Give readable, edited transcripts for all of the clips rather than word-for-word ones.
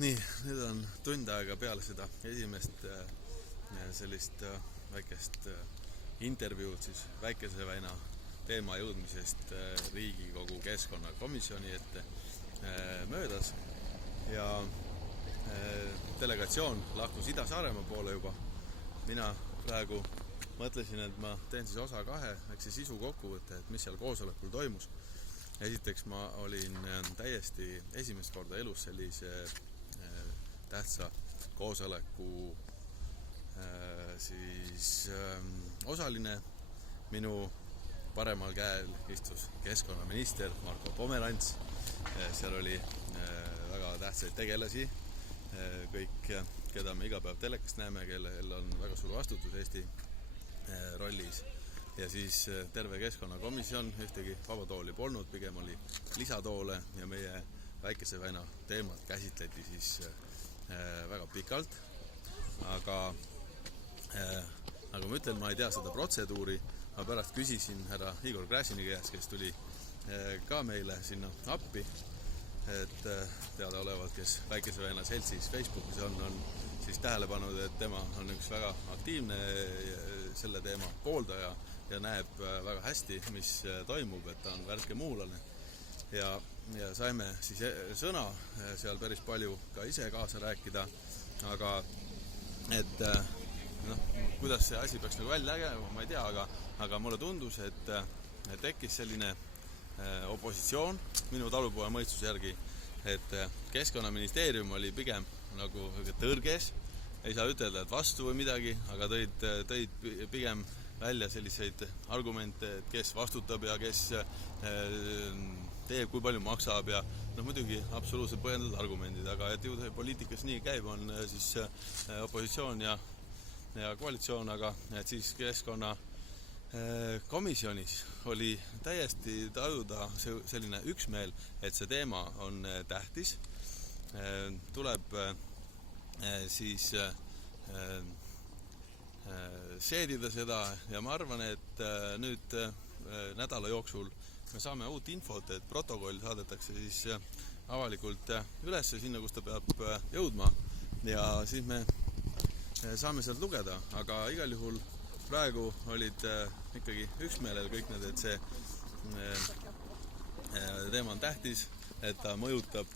Nii, nüüd on tund aega peale seda esimest sellist väikest intervjuud siis Väikese-Väina teema jõudmisest Riigikogu keskkonnakomisjoni ette möödas ja delegatsioon lahkus Ida-Saaremaa poole juba. Mina praegu mõtlesin, et ma teen siis osa 2, ehk siis sisu kokkuvõtte, et mis seal koosolekul toimus. Esiteks ma olin täiesti esimest korda elus sellise tähtsa koosoleku osaline. Minu paremal käel istus keskkonnaminister Marko Pomerants. Seal oli väga tähtsaid tegelasi, kõik, keda me iga päev telekast näeme, kellel on väga suur vastutus Eesti rollis. Ja siis terve keskkonnakomisjon, ühtegi vabatooli polnud, pigem oli lisatoole ja meie Väikese-Väina teemat käsitleti siis väga pikalt. Aga nagu ma ütlen, ma ei tea seda protseduuri. Ma pärast küsisin härra Igor Gräzini käest, kes tuli ka meile sinna appi, et teadaolevalt, kes Väikese-Väina seltsis Facebookis on siis tähele pannud, et tema on üks väga aktiivne selle teema pooldaja ja näeb väga hästi, mis toimub, et ta on värske muulane. Ja saime siis sõna seal päris palju ka ise kaasa rääkida, aga et kuidas see asi peaks nagu välja nägema, ma ei tea, aga mulle tundus, et tekkis selline opositsioon minu talupoja mõistuse järgi, et Keskkonnaministeerium oli pigem nagu tõrges, ei saa ütelda, et vastu või midagi, aga tõid pigem välja selliseid argumente, et kes vastutab ja kes teeb, kui palju maksab ja muidugi absoluutselt põhjendatud argumendid, aga et ju poliitikas nii käib, on siis opositsioon ja koalitsioon, aga et siis keskkonna komisjonis oli täiesti tajuda selline üksmeel, et see teema on tähtis. Tuleb siis seedida seda ja ma arvan, et nüüd nädala jooksul me saame uut infot, et protokoll saadetakse siis avalikult üles sinna, kus ta peab jõudma ja siis me saame sealt lugeda, aga igal juhul praegu olid ikkagi üksmeelel kõik need, et see teema on tähtis, et ta mõjutab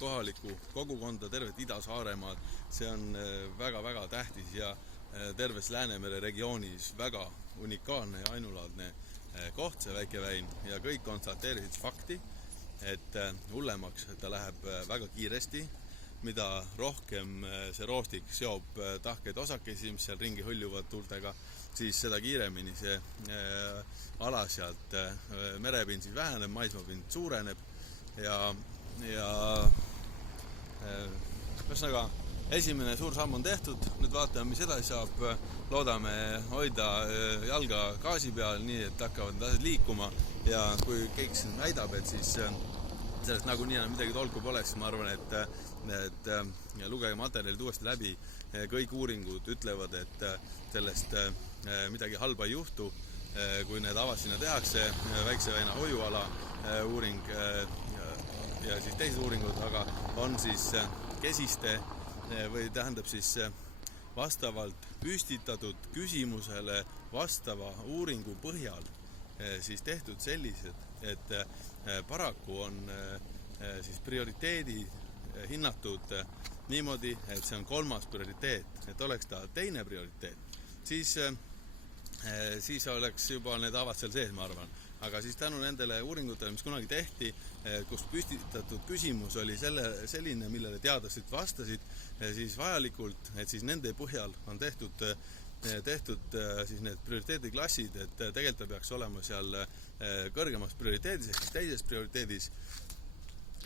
kohalikku kogukonda, tervet Ida-Saaremaad. See on väga-väga tähtis ja terves Läänemere regioonis väga unikaalne ja ainulaadne koht, see Väike-Väin, ja kõik konstateerisid fakti, et hullemaks ta läheb väga kiiresti, mida rohkem see roostik seob tahkeid osakesi, mis seal ringi hõljuvad tuultega, siis seda kiiremini see ala sealt merepind siis väheneb, maismaapind suureneb ja ühesõnaga esimene suur samm on tehtud, nüüd vaatame, mis edasi saab, loodame hoida jalga gaasi peal, nii et hakkavad need asjad liikuma ja kui kõik siin väidab, et siis sellest nagunii enam midagi tolku poleks, ma arvan, et lugege materjalid uuesti läbi, kõik uuringud ütlevad, et sellest midagi halba ei juhtu, kui need avad sinna tehakse, Väikese-Väina hoiuala uuring ja siis teised uuringud, aga on siis kesiste või tähendab siis vastavalt püstitatud küsimusele vastava uuringu põhjal siis tehtud sellised, et paraku on siis prioriteedi hinnatud niimoodi, et see on 3. prioriteet, et oleks ta 2. prioriteet, siis oleks juba need avad seal sees, ma arvan. Aga siis tänu nendele uuringutele, mis kunagi tehti, kus püstitatud küsimus oli selline, millele teadlased vastasid, siis vajalikult, et siis nende põhjal on tehtud siis need prioriteediklassid, et tegelikult ta peaks olema seal kõrgemas prioriteedis, ehk teises prioriteedis,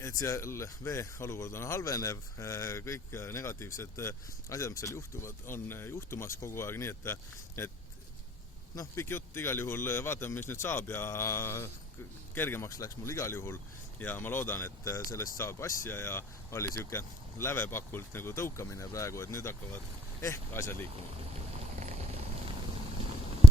et seal vee olukord on halvenev, kõik negatiivsed asjad, mis seal juhtuvad, on juhtumas kogu aeg, nii et pikk jutt igal juhul, vaatame, mis nüüd saab ja kergemaks läks mul igal juhul ja ma loodan, et sellest saab asja ja oli siuke lävepakult nagu tõukamine praegu, et nüüd hakkavad ehk asjad liikuma.